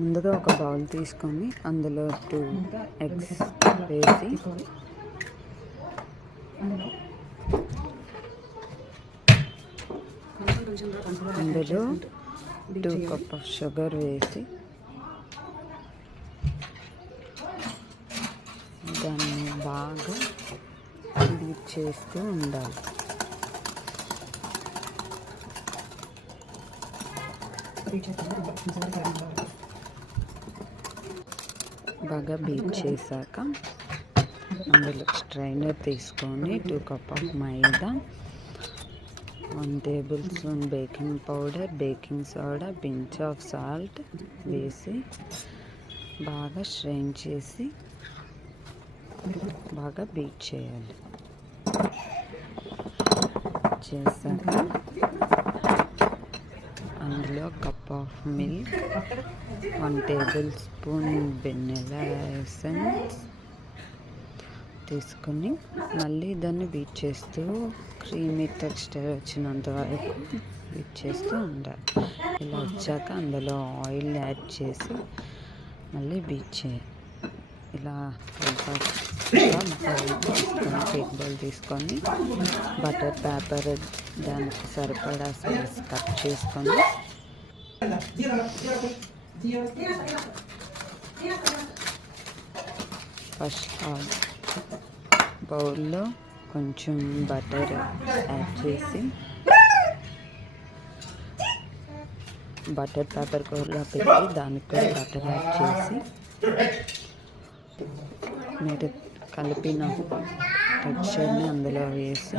ముందుగా ఒక బౌల్ తీసుకొని అందులో 2 ఎగ్స్ వేసి అందులో 2 కప్ ఆఫ్ షుగర్ వేసి దాన్ని బాగా బీట్ చేస్తూ ఉండాలి. బాగా బీట్ చేశాక అందులో స్ట్రైనర్ తీసుకొని 2 cup of maida, 1 table spoon baking powder, baking soda, pinch of salt వేసి బాగా స్ట్రెయిన్ చేసి బాగా బీట్ చేయాలి. చేశాక అందులో cup of milk, 1 table spoon vanilla essence తీసుకొని మళ్ళీ దాన్ని బీట్ చేస్తూ క్రీమీ టెక్స్చర్ వచ్చినంత వరకు బీట్ చేస్తూ ఉండాలి. ఇలా వచ్చాక అందులో ఆయిల్ యాడ్ చేసి మళ్ళీ బీట్ చేయాలి. ఇలా కేక్ బౌల్ తీసుకొని బటర్ పేపర్ దానికి సరిపడా సైజ్ కట్ చేసుకొని ఫస్ట్ బౌల్లో కొంచెం బటర్ యాడ్ చేసి బటర్ పేపర్ కూరలో పెట్టి దానికి కూడా బటర్ యాడ్ చేసి మీరు కలిపిన టెక్స్చర్ని అందులో వేసి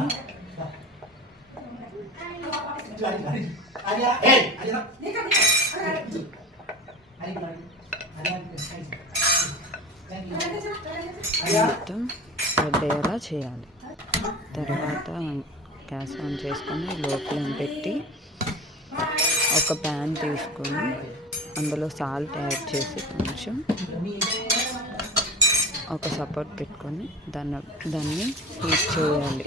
మొత్తం స్ప్రెడ్ అయ్యేలా చేయాలి. తర్వాత గ్యాస్ ఆన్ చేసుకొని లో ఫ్లేమ్ పెట్టి ఒక ప్యాన్ తీసుకొని అందులో సాల్ట్ యాడ్ చేసి కొంచెం ఒక సపోర్ట్ పెట్టుకొని దాన్ని హీట్ చేయాలి.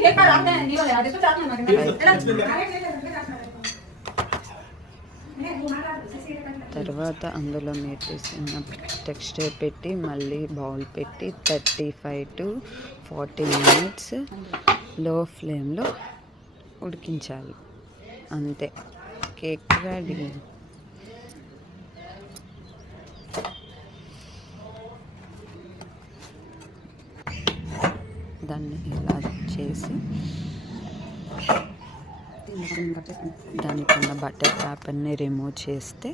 తర్వాత అందులో మీరు చేసిన టెక్స్చర్ పెట్టి మళ్ళీ బౌల్ పెట్టి 35 to 40 minutes లో ఫ్లేమ్లో ఉడికించాలి. అంతే, కేక్ రెడీ. దాన్ని ఇలా చేసి దానికున్న బటర్ పేపర్ని రిమూవ్ చేస్తే